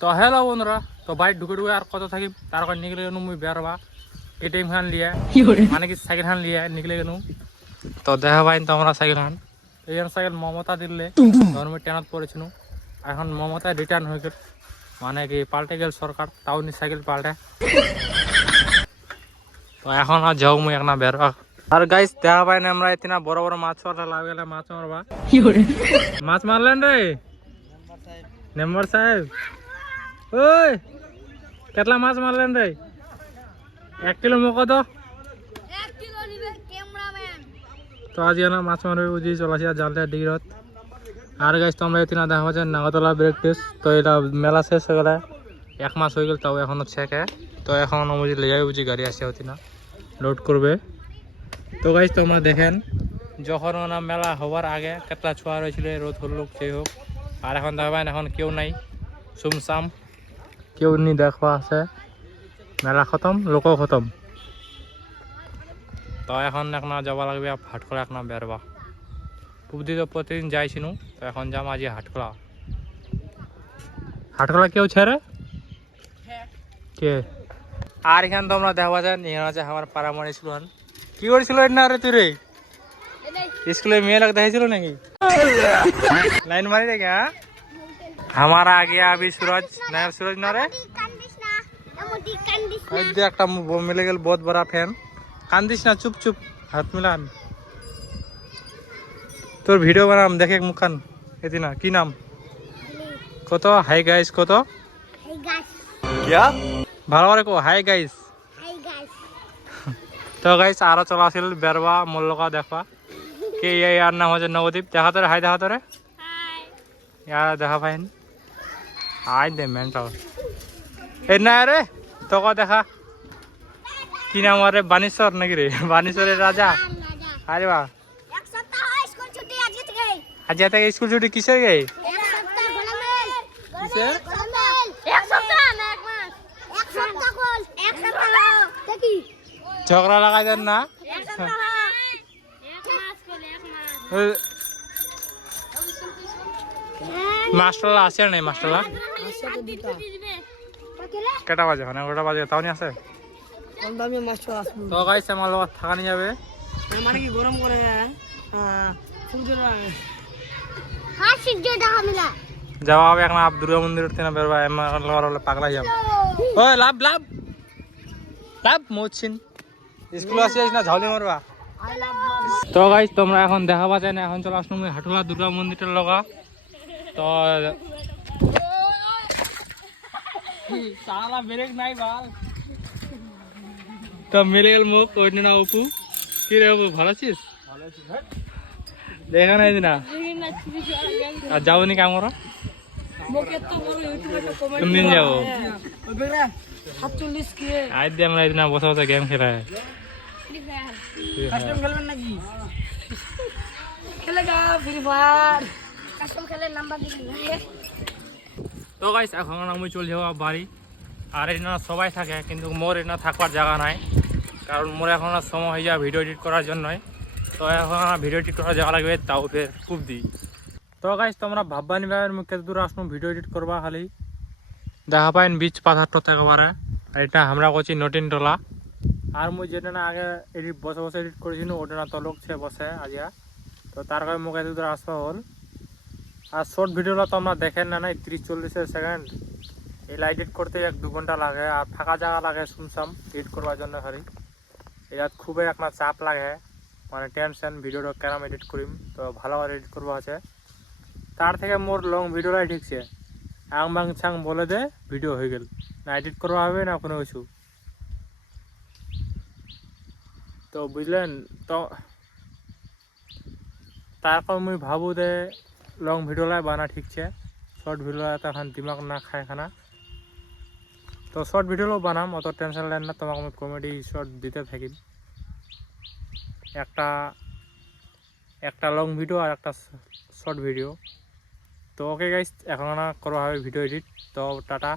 তো হেলো বন্ধুরা, তো বাইক ঢুকে ঢুকে আর কত থাকি তার কারণে নিকলে গেলুম মুই বেরবা এটিএম খান লিয়ে মানে কি সাইকেল খান লিয়ে নিকলে গেলুম। তো দেখা পাইন তো আমরা সাইকেল খান এই সাইকেল মমতা দিলে তখন মুই ট্রেনত পড়েছিল। এখন মমতা রিটার্ন হয়ে গেল মানে কি পাল্টে গেল সরকার, তাও নি সাইকেল পাল্টে। তো এখন আর যাও মুই একটা বেরবা। আর গাইস দেখা পাই না আমরা এতিনা বড় বড় মাছ লাভ গেলে মাছ মারবা। মাছ মারলেন রে মেম্বার সাহেব? ওই কেতলা মাছ মারলেন রে? 1 কিলো মুখ তো। তো আজ না মাছ মারবে বুঝি চলাছি আর জালটা ডিগরত। আর গাইস তো আমরা এতিনা দেখা পাচ্ছেন নাগরতলা ব্রেক টেস্ট। তো এটা মেলা শেষ হয়ে গেলে 1 মাস হয়ে গেল, তাও এখনো ছেঁকে। তো এখন বুঝি লে যাবে বুঝি গাড়ি আসে হতি না লোড করবে। তো গাইস তো আমরা দেখেন যখন না মেলা হওয়ার আগে কেতলা ছোঁয়া রয়েছিল রোদ হলুক যাই হোক। আর এখন দেখবেন এখন কেউ নাই, সুমসাম, কেউ নি দেখবা আছে, মেলা খতম লোকও খতম। তো এখন একটা যাওয়া লাগবে হাটখোলা একটা বেরবা। পুবদি তো প্রতিদিন যাইছিনু, তো এখন যাম আজ হাটখোলা। হাটখোলা কেউ ছেড়ে কে? আর এখান তো আমরা দেখবা যান এখানে আছে আমার পাড়ামণি ছিল। কি করেছিল না রে তুই রে? স্কুলে মেয়ে লোক দেখাইছিল নাকি? লাইন মারি রে क्या? हमारा आ गया अभी सूरज, नया सूरज ना रे একটা মিলে গেল बहुत बड़ा फैन। কান্দিস না, চুপ চুপ হাত মিলান। তোর ভিডিও বানাম দেখে মুখান এতি না। কি নাম কত? হাই গাইস কত? क्या ভালো করে কো হাই গাইস। তো গাইস আরো চলা ছিল বেরবা মল্লকা দেখবা। কে ইয়ার নাম হচ্ছে নবদ্বীপ। দেখা তোরে হাই, দেখা তোরে ইয়ার দেখা পাইন আই দে মেন্টাল এই না রে তোকে দেখা। কি নাম আরে? বানেশ্বর নাকি রে? বানেশ্বরের রাজা। আরে বাহ, আজ থেকে স্কুল ছুটি কিসের গে? ঝগড়া লাগাই দেন না। মাস্টারলা আসে নাই? মাস্টারলা কেটা বাজে? মানে 11টা বাজে তাও নি আসে। তো গাইস আমার লগত থাকা নিয়ে যাবে মানে কি গরম করে যাওয়া হবে এখন দুর্গা মন্দিরের তিনা বেরবা হলে পাগলা যাব। ওই লাভ লাভ লাভ মোচিন স্কুল আসিস না ঝাউলি মারবা। তো গাইস তোমরা এখন দেখা পাচ্ছেন এখন চলে আসলাম হাটুলা দুর্গা মন্দিরের লগা। তো সালা ব্রেক নাই বাল। তো মেরে গেল মুখ ওই না অপু। কি রে অপু ভালো আছিস? দেখা নাই না আর যাবনি কাম করা দিন যাবো আজ দিয়ে আমরা এদিন বসা বসা গেম খেলা। তো গাইস এখন আমি চলে যাবো বাড়ি। আর এখানে সবাই থাকে কিন্তু মোর এখানে থাকবার জায়গা নাই, কারণ মোর এখন সময় হয়ে যায় ভিডিও এডিট করার জন্যই। তো এখন ভিডিও এডিট করার জায়গা লাগবে, তাও ফের খুব দিই। তো গাইস তোমরা ভাববা নিবা মুখে দূর আসলাম ভিডিও এডিট করবা খালি দেখা পাইন বিচ পাথারটা একেবারে। আর এটা আমরা করছি নটিন টোলা। আর মুই যেটা না আগে এডিট বসে বসে এডিট করেছিল ওটা না তো লোক ছে বসে আজিয়া। তো তার কারণে মুখে দূর আসবা হল। আর শর্ট ভিডিওটা তো আমরা দেখেন না নাই 30-40 সেকেন্ড। এই এডিট করতে 1-2 ঘন্টা লাগে আর ফাঁকা জায়গা লাগে শুনছাম এডিট করবার জন্য। খালি এটা খুবই একটা চাপ লাগে, মানে টেনশন ভিডিওটা কেরাম এডিট করিম। তো ভালোভাবে এডিট করবো আছে, তার থেকে মোর লং ভিডিওটাই ঠিকছে। আং বাং ছাং বলে দে ভিডিও হয়ে গেল, না এডিট করবা হবে না কোনো কিছু। তো বুঝলেন? তো তারপর মুই ভাবু দে লং ভিডিওলাই বানা ঠিকছে, শর্ট ভিডিও এখন দিমাগ না খায় খানা। তো শর্ট ভিডিও বানাম, অত টেনশন নেন না। তোমাকে আমি কমেডি শর্ট দিতে থাকি, একটা লং ভিডিও আর একটা শর্ট ভিডিও। তো ওকে গাইস এখন না করা হবে ভিডিও এডিট। তো টাটা।